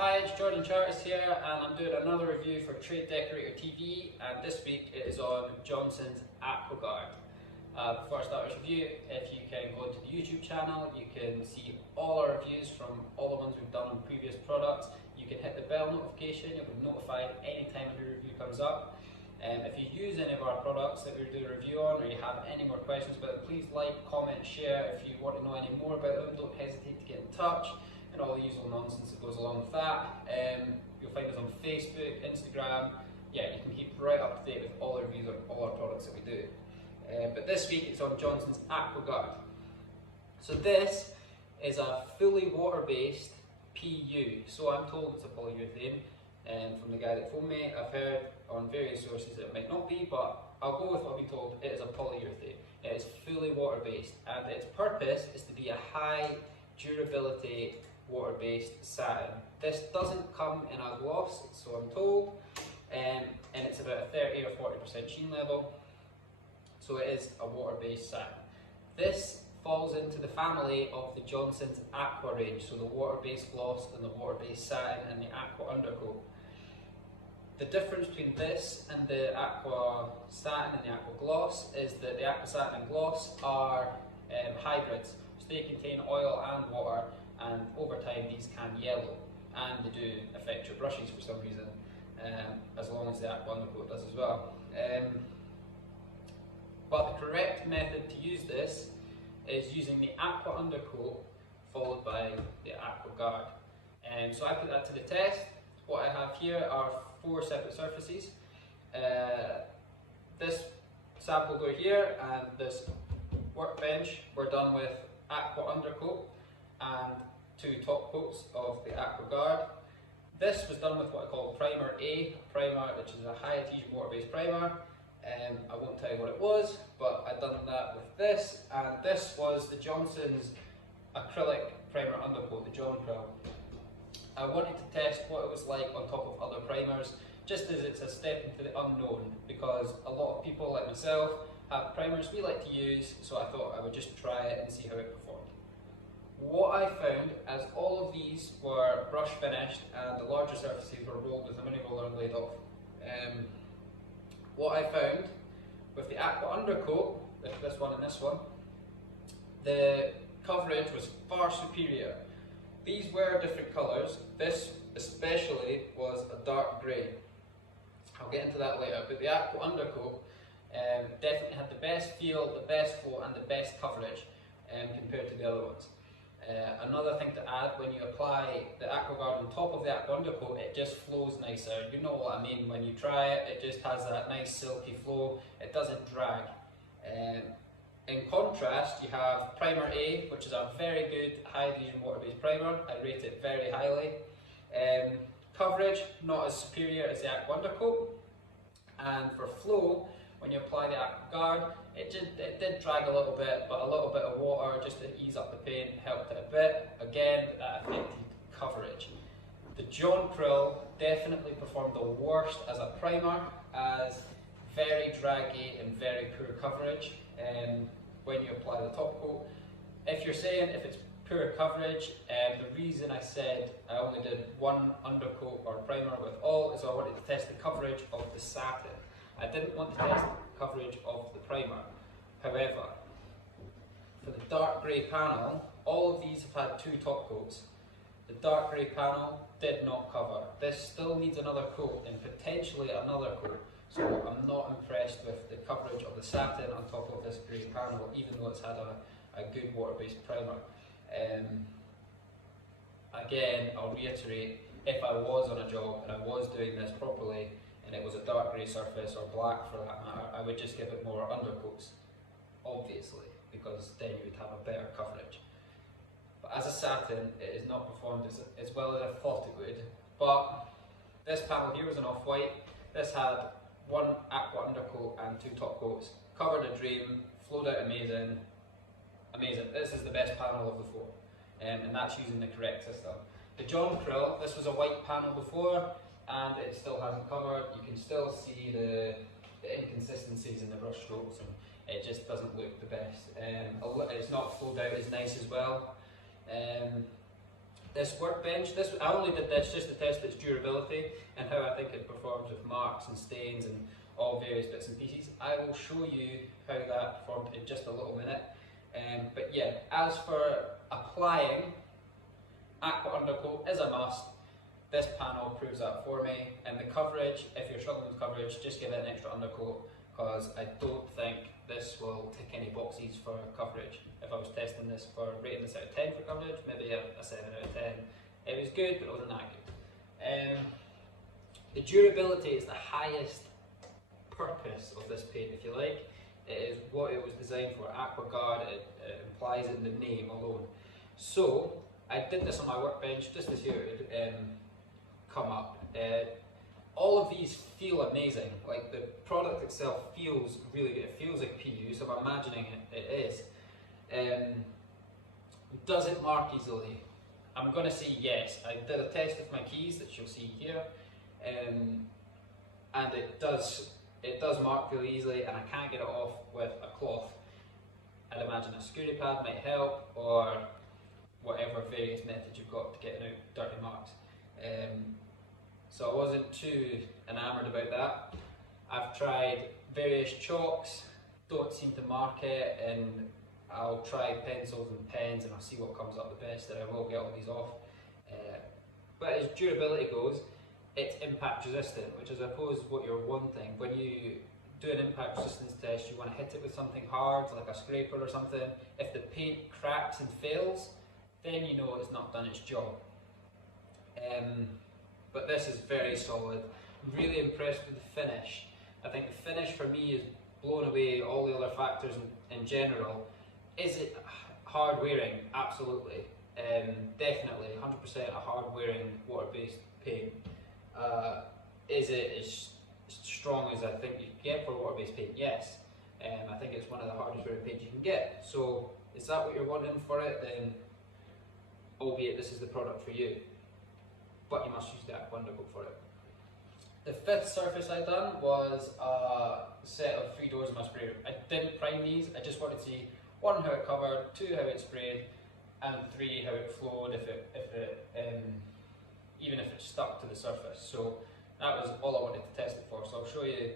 Hi, it's Johnstone'S here, and I'm doing another review for Trade Decorator TV, and this week it is on Johnstone'S Aqua. Before I start this review, if you can go to the YouTube channel, you can see all our reviews from all the ones we've done on previous products. You can hit the bell notification, you'll be notified anytime a new review comes up. If you use any of our products that we're doing a review on, or you have any more questions about them, please like, comment, share. If you want to know any more about them, don't hesitate to get in touch, and all the usual nonsense that goes along with that. You'll find us on Facebook, Instagram. Yeah, you can keep right up to date with all the reviews on all our products that we do. But this week it's on Johnstone'S Aqua. So this is a fully water-based PU. So I'm told it's a polyurethane. From the guy that phoned me, I've heard on various sources that it might not be, but I'll go with what I've been told. It is a polyurethane. It is fully water-based, and its purpose is to be a high durability water-based satin. This doesn't come in a gloss, so I'm told, and it's about a 30 or 40% sheen level, so it is a water-based satin. This falls into the family of the Johnstone'S Aqua range, so the water-based gloss and the water-based satin and the Aqua Undercoat. The difference between this and the Aqua Satin and the Aqua Gloss is that the Aqua Satin and Gloss are hybrids, so they contain oil and water, and over time these can yellow, and they do affect your brushes for some reason, as long as the Aqua Undercoat does as well. But the correct method to use this is using the Aqua Undercoat followed by the Aqua Guard. So I put that to the test. What I have here are 4 separate surfaces. This sample go here, and this workbench were done with Aqua Undercoat and 2 top coats of the Aqua Guard. This was done with what I call Primer A, which is a high adhesion water-based primer. I won't tell you what it was, but I've done that with this, and this was the Johnstone'S acrylic primer undercoat, the John Krill. I wanted to test what it was like on top of other primers, just as it's a step into the unknown, because a lot of people like myself have primers we like to use, so I thought I would just try it and see how it performed. What I found, as all of these were brush finished and the larger surfaces were rolled with a mini roller and laid off, what I found with the Aqua Undercoat, this one and this one, the coverage was far superior. These were different colours. This especially was a dark grey. I'll get into that later, but the Aqua Undercoat definitely had the best feel, the best flow and the best coverage compared to the other ones. Another thing to add, when you apply the Aqua Guard on top of the Aqua Undercoat, it just flows nicer. You know what I mean. When you try it, it just has that nice silky flow. It doesn't drag. In contrast, you have Primer A, which is a very good high adhesion water-based primer. I rate it very highly. Coverage, not as superior as the Aqua Undercoat. And for flow, when you apply the Aqua Guard, it did drag a little bit, but a little bit of water just to ease up the paint helped it a bit. Again, that affected coverage. The John Krill definitely performed the worst as a primer, as very draggy and very poor coverage when you apply the top coat. If you're saying if it's poor coverage, the reason I said I only did one undercoat or primer with all is I wanted to test the coverage of the satin. I didn't want to test the coverage of the primer. However, for the dark grey panel, all of these have had 2 top coats. The dark grey panel did not cover. This still needs another coat and potentially another coat. So I'm not impressed with the coverage of the satin on top of this grey panel, even though it's had a good water-based primer. Again, I'll reiterate, if I was on a job and I was doing this properly, and it was a dark grey surface, or black for that matter, I would just give it more undercoats, obviously, because then you would have a better coverage. But as a satin, it is not performed as well as I thought it would. But this panel here was an off-white. This had 1 Aqua Undercoat and 2 top coats. Covered a dream, flowed out amazing. Amazing. This is the best panel of the 4. And that's using the correct system. The John Krill, this was a white panel before, and it still hasn't covered. You can still see the inconsistencies in the brush strokes, and it just doesn't look the best. It's not flowed out as nice as well. This workbench, I only did this just to test its durability and how I think it performs with marks and stains and all various bits and pieces. I will show you how that performed in just a little minute. But yeah, as for applying, Aqua Undercoat is a must. This panel proves that for me. And the coverage, if you're struggling with coverage, just give it an extra undercoat, because I don't think this will tick any boxes for coverage. If I was testing this for rating this out of 10 for coverage, maybe a 7 out of 10. It was good, but it wasn't that good. The durability is the highest purpose of this paint, if you like. It is what it was designed for. AquaGuard, it implies it in the name alone. So I did this on my workbench just to see how it would come up. All of these feel amazing. Like, the product itself feels really good. It feels like PU, so I'm imagining it is. Does it mark easily? I'm going to say yes. I did a test with my keys that you'll see here, and it does mark really easily, and I can't get it off with a cloth. I'd imagine a scurry pad might help, or whatever various methods you've got to getting out dirty marks. So I wasn't too enamoured about that. I've tried various chalks, don't seem to mark it, and I'll try pencils and pens and I'll see what comes up the best, and I will get all these off. But as durability goes, it's impact resistant, which is, I suppose, what you're wanting. When you do an impact resistance test, you want to hit it with something hard, like a scraper or something. If the paint cracks and fails, then you know it's not done its job. But this is very solid. I'm really impressed with the finish. I think the finish for me is blown away all the other factors in general. Is it hard wearing? Absolutely. Definitely, 100% a hard wearing water-based paint. Is it as strong as I think you can get for water-based paint? Yes. I think it's one of the hardest wearing paints you can get. So is that what you're wanting for it? Then, albeit this is the product for you, but you must use the Aqua Undercoat for it. The fifth surface I done was a set of 3 doors in my sprayer. I didn't prime these. I just wanted to see 1, how it covered, 2, how it sprayed, and 3, how it flowed, even if it stuck to the surface. So that was all I wanted to test it for. So I'll show you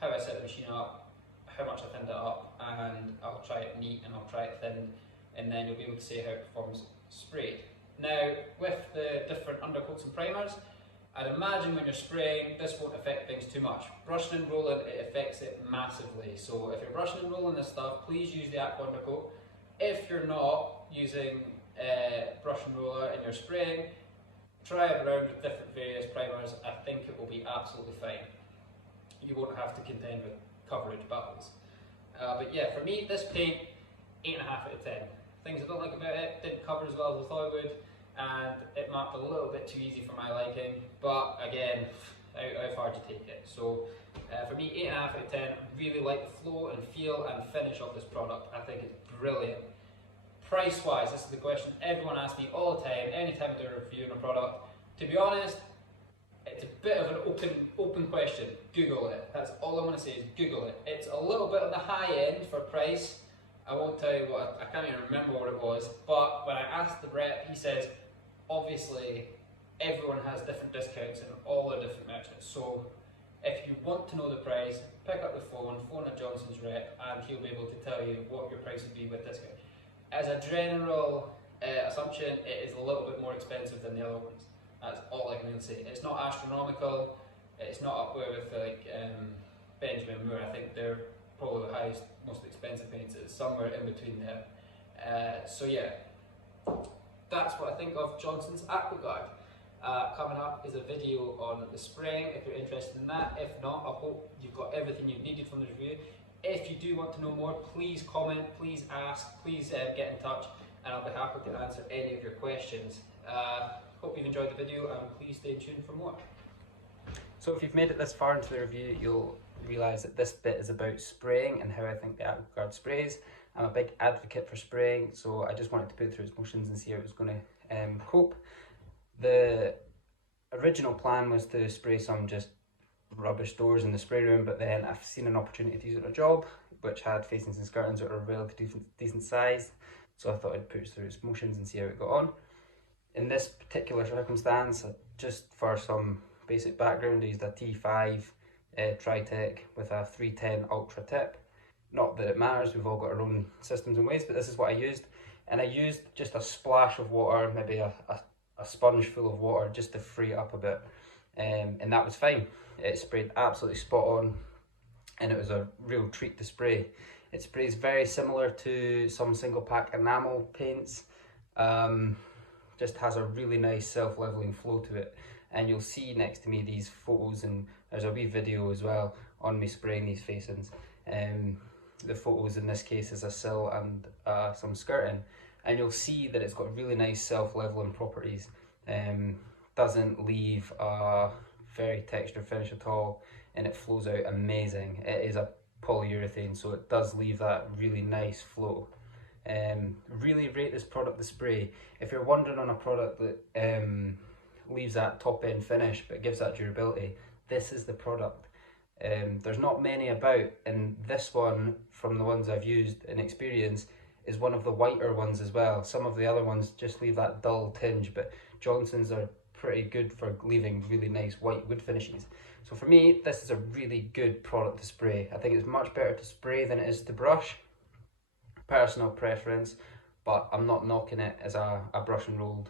how I set the machine up, how much I thinned it up, and I'll try it neat and I'll try it thin, and then you'll be able to see how it performs sprayed. Now, with the different undercoats and primers, I'd imagine when you're spraying, this won't affect things too much. Brushing and rolling, it affects it massively. So if you're brushing and rolling this stuff, please use the Aqua Undercoat. If you're not using brush and roller and you're spraying, try it around with different various primers. I think it will be absolutely fine. You won't have to contend with coverage battles. But yeah, for me, this paint, 8.5 out of 10. Things I don't like about it, didn't cover as well as I thought it would, and it marked a little bit too easy for my liking, but again, how far do you take it? So for me, 8.5 out of 10, I really like the flow and feel and finish of this product. I think it's brilliant. Price wise, this is the question everyone asks me all the time, anytime I do a review on a product. To be honest, it's a bit of an open question. Google it. That's all I'm going to say is Google it. It's a little bit on the high end for price. I won't tell you what, I can't even remember what it was, but when I asked the rep, he says, obviously, everyone has different discounts and all their different merchants. So if you want to know the price, pick up the phone a Johnstone'S rep, and he'll be able to tell you what your price would be with discount. As a general assumption, it is a little bit more expensive than the other ones. That's all I can really say. It's not astronomical, it's not up there with like Benjamin Moore. I think they're probably the highest, most expensive paints. It's somewhere in between there. So yeah, that's what I think of Johnstone'S AquaGuard. Coming up is a video on the spraying, if you're interested in that. If not, I hope you've got everything you've needed from the review. If you do want to know more, please comment, please ask, please get in touch, and I'll be happy to answer any of your questions. Hope you've enjoyed the video, and please stay tuned for more. So if you've made it this far into the review, you'll realise that this bit is about spraying and how I think the AquaGuard sprays. I'm a big advocate for spraying, so I just wanted to put it through its motions and see how it was going to cope. The original plan was to spray some just rubbish doors in the spray room, but then I've seen an opportunity to use it on a job which had facings and skirtings that are a relatively decent size, so I thought I'd put it through its motions and see how it got on. In this particular circumstance, just for some basic background, I used a T5 Tritech with a 310 Ultra tip. Not that it matters, we've all got our own systems and ways, but this is what I used. And I used just a splash of water, maybe a sponge full of water, just to free it up a bit. And that was fine. It sprayed absolutely spot on, and it was a real treat to spray. It sprays very similar to some single pack enamel paints. Just has a really nice self-leveling flow to it, and you'll see next to me these photos, and there's a wee video as well on me spraying these facings. The photos in this case is a sill and some skirting, and you'll see that it's got really nice self-leveling properties. Doesn't leave a very textured finish at all, and it flows out amazing. It is a polyurethane, so it does leave that really nice flow. Really rate this product to spray. If you're wondering on a product that leaves that top end finish but gives that durability, this is the product. There's not many about, and this one, from the ones I've used in experience, is one of the whiter ones as well. Some of the other ones just leave that dull tinge, but Johnstone'S are pretty good for leaving really nice white wood finishes. So for me, this is a really good product to spray. I think it's much better to spray than it is to brush. Personal preference, but I'm not knocking it as a brush and rolled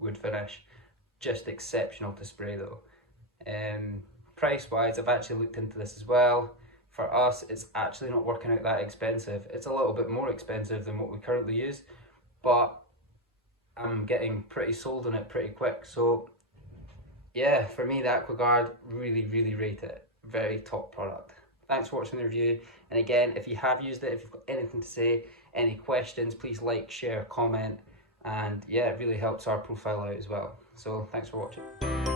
wood finish. Just exceptional to spray though. Price wise, I've actually looked into this as well. For us, it's actually not working out that expensive. It's a little bit more expensive than what we currently use, but I'm getting pretty sold on it pretty quick. So yeah, for me, the AquaGuard, really rate it. Very top product. Thanks for watching the review, and again, if you have used it, if you've got anything to say, any questions, please like, share, comment, and yeah, it really helps our profile out as well. So thanks for watching.